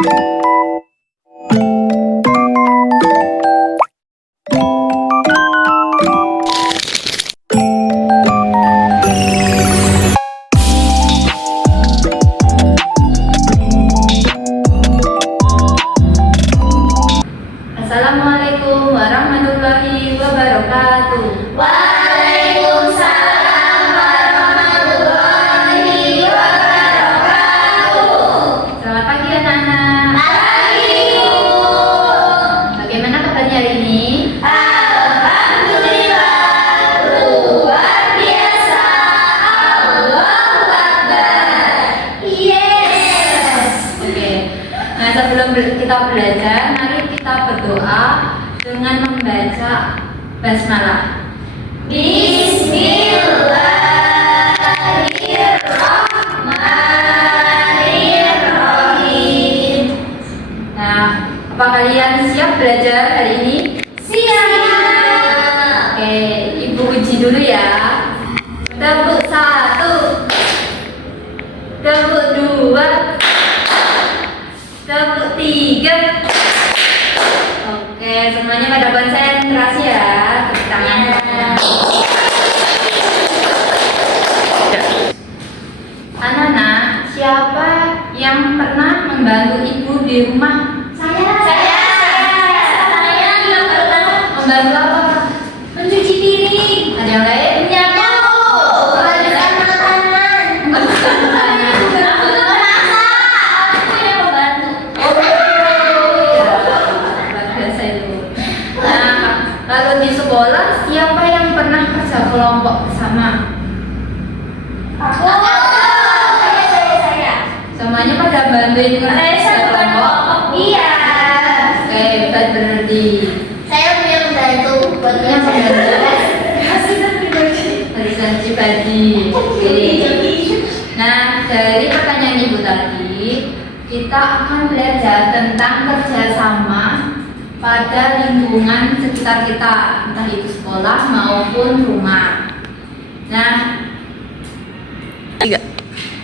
Assalamualaikum warahmatullahi wabarakatuh. Waalaikumsalam warahmatullahi wabarakatuh. Selamat pagi anak-anak. Pagi, Bu. Bagaimana kabarnya hari ini? Alhamdulillah, luar biasa. Allahu Akbar. Yes. Oke. Nah, sebelum kita belajar, mari kita berdoa dengan membaca basmalah. Bismillahirrahmanirrahim. Nah, apa kalian siap belajar hari ini? Siap. Oke, Ibu uji dulu ya. Tepuk 1, tepuk 2, tepuk 3. Oke, semuanya pada konsentrasi ya. Tepuk tangan. Anak-anak, siapa yang pernah membantu ibu di rumah? Saya juga pernah Membantu apa? mencuci piring, Ada yang lain? menyapu, membersihkan makanan, Membersihkan makanan. memasak. Aku yang membantu. Biasa itu. Nah, kalau di sekolah siapa yang pernah kerja kelompok bersama? Aku. Saya. Semuanya pada bantuin kerja kelompok. Iya. Oke, hebat berarti. Saya punya membantu buatnya Barisan pribadi. Oke. Nah, dari pertanyaan ibu tadi, kita akan belajar tentang kerjasama pada lingkungan sekitar kita, entah itu sekolah maupun rumah.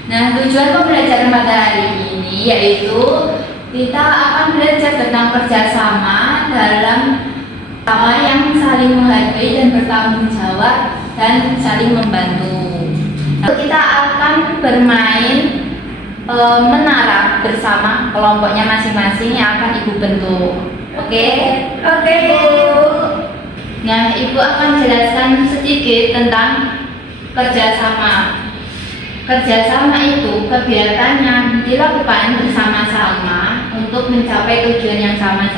Nah, tujuan pembelajaran pada hari ini yaitu kita akan belajar tentang kerjasama dalam yang saling menghargai dan bertanggung jawab dan saling membantu. Lalu kita akan bermain menara bersama kelompoknya masing-masing yang akan ibu bentuk. Oke? Oke, Bu. Nah, ibu akan jelaskan sedikit tentang kerjasama. Kerjasama itu kegiatan yang dilakukan bersama-sama untuk mencapai tujuan yang sama.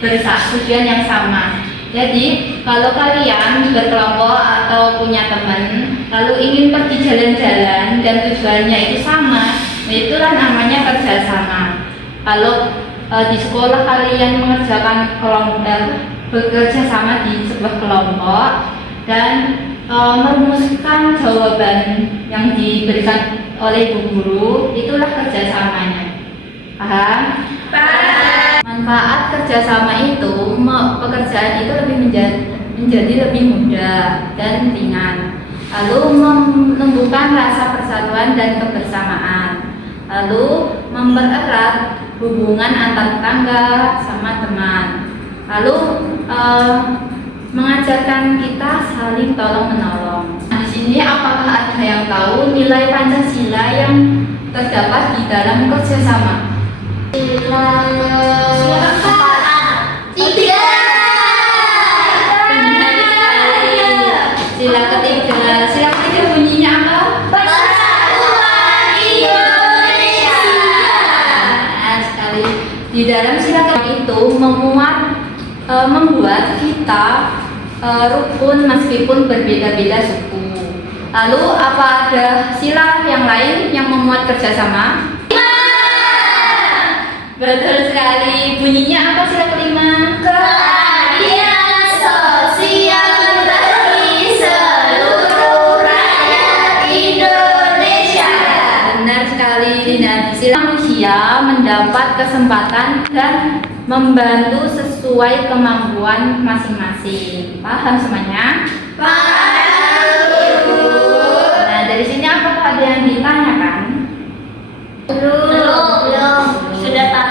Tujuan yang sama. Jadi, kalau kalian berkelompok atau punya teman, lalu ingin pergi jalan-jalan dan tujuannya itu sama, itulah namanya kerjasama. Kalau di sekolah kalian mengerjakan bekerja sama di sebuah kelompok dan merumuskan jawaban yang diberikan oleh ibu guru, itulah kerjasamanya. Paham? Pak. Manfaat kerjasama itu, pekerjaan itu menjadi lebih mudah dan ringan. Lalu menumbuhkan rasa persatuan dan kebersamaan. Lalu mempererat hubungan antar tetangga sama teman. Lalu mengajarkan kita saling tolong menolong. Nah, di sini apakah ada yang tahu nilai Pancasila yang terdapat di dalam kerjasama? Sila 3. Benar sekali. Sila ketiga. Sila ketiga bunyinya apa? Persatuan Indonesia. Nah, sekali. Di dalam sila ketiga itu membuat kita rukun meskipun berbeda-beda suku. Lalu apa ada sila yang lain yang memuat kerjasama? Betul sekali. Bunyinya apa sila kelima? Keadilan sosial bagi seluruh rakyat Indonesia. Benar sekali. Nah, sila manusia mendapat kesempatan dan membantu sesuai kemampuan masing-masing. Paham semuanya? Paham, Bu. Nah, dari sini apakah ada yang ditanyakan? Belum. Sudah paham.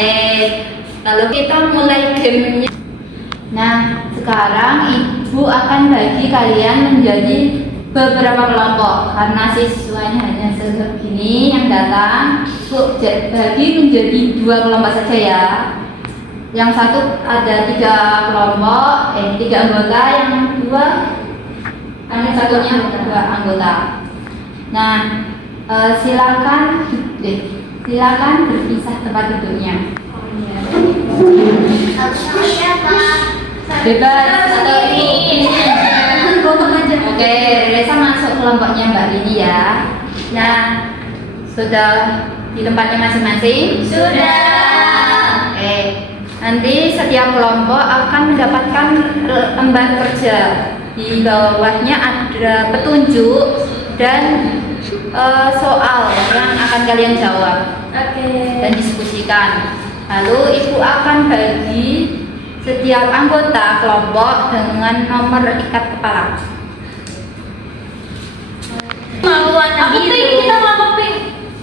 Oke, lalu kita mulai gamenya. Nah, sekarang ibu akan bagi kalian menjadi beberapa kelompok karena siswanya hanya segini yang datang. Bu, bagi menjadi 2 kelompok saja ya. Yang satu ada 3 kelompok, 3 anggota, yang 2 hanya satunya 2 anggota. Nah, silakan berpisah tempat duduknya. Bebas atau ini. Oke, Reza masuk kelompoknya Mbak Lini ya. Nah, sudah di tempatnya masing-masing? Sudah. Oke, nanti setiap kelompok akan mendapatkan lembar kerja. Di bawahnya ada petunjuk dan soal yang akan kalian jawab dan diskusikan. Lalu ibu akan bagi setiap anggota kelompok dengan nomor ikat kepala. Mau warna Aku biru. pink, kita kelompok pink.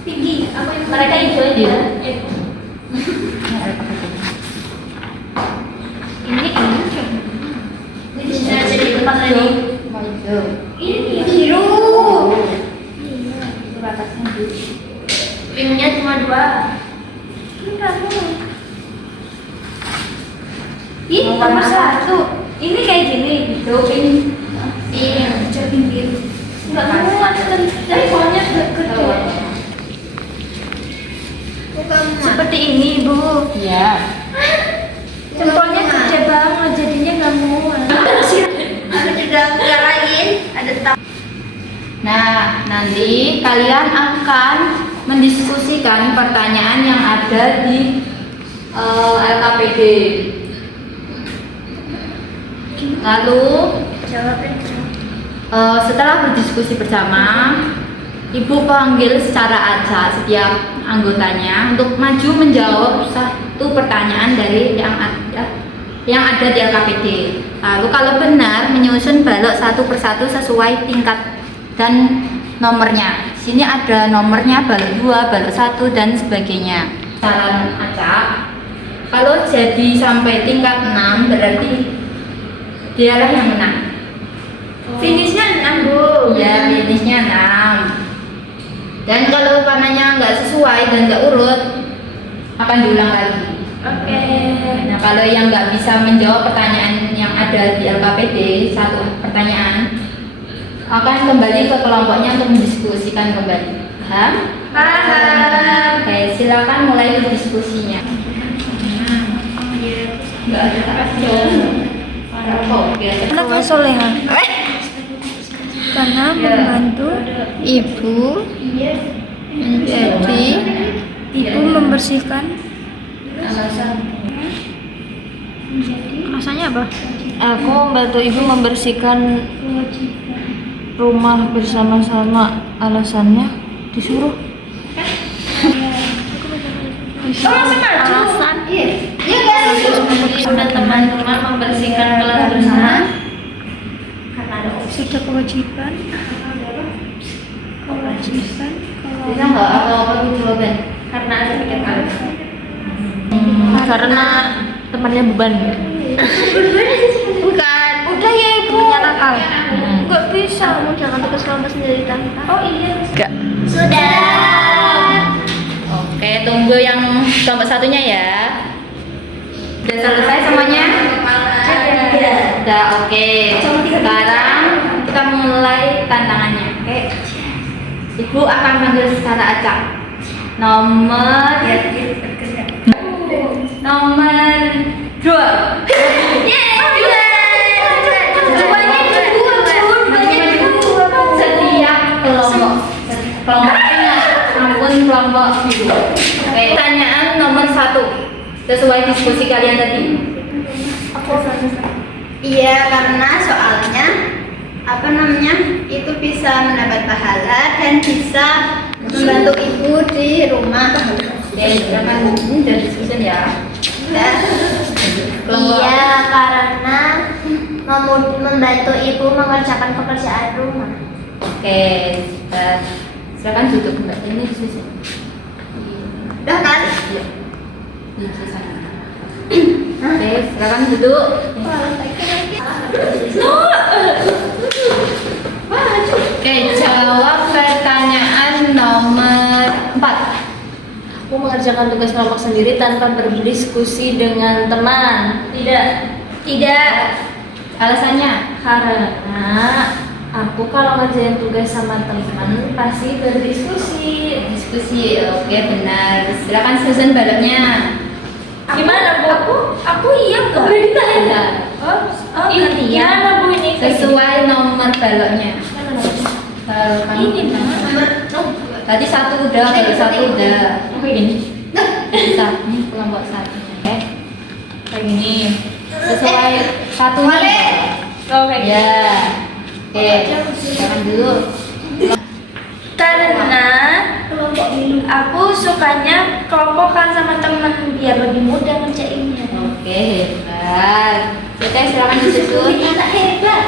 Tinggi. Mereka hijau aja. Ini bisa jadi tempat lagi. Hijau. Ini biru. Itu batasnya biru. Pinknya cuma 2. Ih, nomor 1. Ini kayak gini. Hijau pink. Pink. Pink biru. Enggak muat kan. Teleponnya gede. Seperti ini, Bu. Iya. Jempolnya gede banget, jadinya nggak muat. Aku juga nggak lagi. Ada Nah, nanti kalian akan mendiskusikan pertanyaan yang ada di LKPD. Lalu jawabnya. setelah berdiskusi bersama, ibu panggil secara acak setiap anggotanya untuk maju menjawab satu pertanyaan dari yang ada di LKPD. Lalu kalau benar menyusun balok satu persatu sesuai tingkat dan nomornya. Sini ada nomornya balok 2, balok 1 dan sebagainya. Saran acak. Kalau jadi sampai tingkat 6 berarti dialah yang menang. Finishnya 6, Bu. Ya, finishnya 6. Dan kalau panahnya nggak sesuai dan nggak urut, akan diulang lagi. Oke. Nah, kalau yang nggak bisa menjawab pertanyaan yang ada di LKPD, satu pertanyaan, akan kembali ke kelompoknya untuk mendiskusikan kembali. Paham? Paham. Oke, silakan mulai diskusinya. Nggak ada Anak soleha. Karena membantu ibu menjadi ibu membersihkan. Alasannya apa? Aku membantu ibu membersihkan rumah bersama-sama. Alasannya disuruh. Alasan Iya kan? teman-teman membersihkan kelas bersama. Karena ada opsi. sudah kewajiban. Bisa nggak atau perlu jawaban? Karena ada tiket kali. Karena temannya beban. Bukan. Udah ya ibu. Nakal. Nggak bisa. Kamu jangan tugas kelompok sendiri tanpa. Oh iya. Enggak. Sudah. Oke, tunggu yang kelompok satunya ya. Udah selesai semuanya? Udah, oke. Sekarang kita mulai tantangannya. Oke. Ibu akan panggil secara acak. Nomor 2. Setiap kelompoknya ampun kelompok biru. Oke, pertanyaan nomor 1 sesuai diskusi kalian tadi. Iya, karena soalnya itu bisa mendapat pahala dan bisa membantu ibu di rumah. Oke, silakan ini udah diskusi ya. Ya. Kelompok. Iya, karena membantu ibu mengerjakan pekerjaan rumah. Oke, silakan duduk Mbak. Ini diskusi. Udah kan? Iya. Biji sana. Oke, silakan duduk. Oke, jawab pertanyaan nomor 4. Aku mengerjakan tugas kelompok sendiri tanpa berdiskusi dengan teman. Tidak. Alasannya? Karena aku kalau ngerjain tugas sama teman pasti berdiskusi. Diskusi. Oke, benar. Silakan susun baloknya. Gimana Bu? Aku iya enggak? Udah ditanya. Gimana Bu ini? Sesuai nomor baloknya. Kalau kamu Ini nomor tadi 1 udah, kalau 1 udah. Oke gini. Bisa, ini kelompok 1. Oke. Kayak gini. Sesuai satunya. Oke. Ya. Oke. Jangan dulu. Karena aku sukanya kelompokan sama teman biar lebih mudah ngerjainnya. Oke, hebat. Oke, silakan disusun. anak hebat.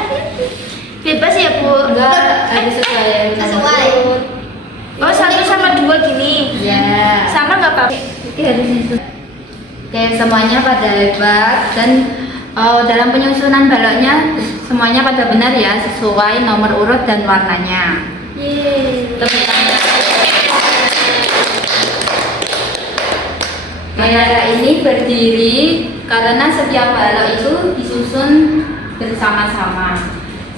Bebas ya Bu? Enggak, ada sesuai. Sesuai. Oh 1 sama 2 gini. Ya. Sama nggak Pak? Oke, harus disusun. Oke, semuanya pada hebat dan dalam penyusunan baloknya semuanya pada benar ya, sesuai nomor urut dan warnanya. Yeay. Tepuk tangan. Menara ini berdiri karena setiap balok itu disusun bersama-sama.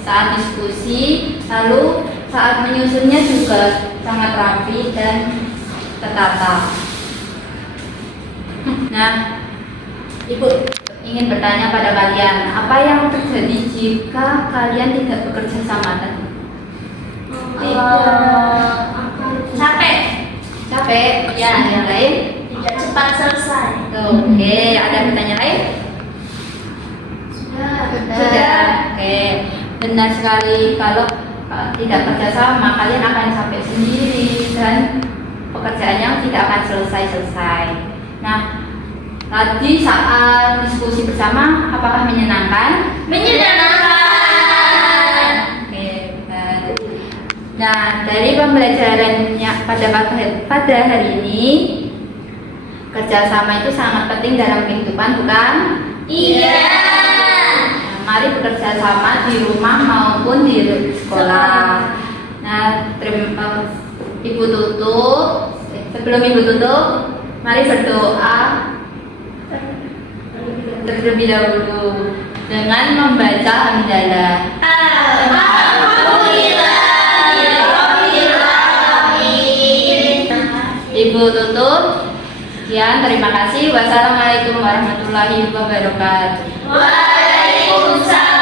Saat diskusi, lalu saat menyusunnya juga sangat rapi dan tertata. Nah, Ibu ingin bertanya pada kalian, apa yang terjadi jika kalian tidak bekerja sama tadi? Capek. Capek? Ya, yang lain? Tidak cepat selesai. Oke, ada pertanyaan lain? Sudah. Oke, benar sekali. Kalau tidak kerjasama, kalian akan sampai sendiri dan pekerjaannya tidak akan selesai-selesai. Nah, tadi saat diskusi bersama, apakah menyenangkan? Menyenangkan. Oke, benar. Nah, dari pembelajarannya pada hari ini, kerjasama itu sangat penting dalam kehidupan, bukan? Iya. Mari bekerja sama di rumah maupun di sekolah. Nah, Ibu tutup. Sebelum Ibu tutup, mari berdoa terlebih dahulu dengan membaca hamdalah. Ibu tutup. Sekian, terima kasih. Wassalamualaikum warahmatullahi wabarakatuh. Waalaikumsalam.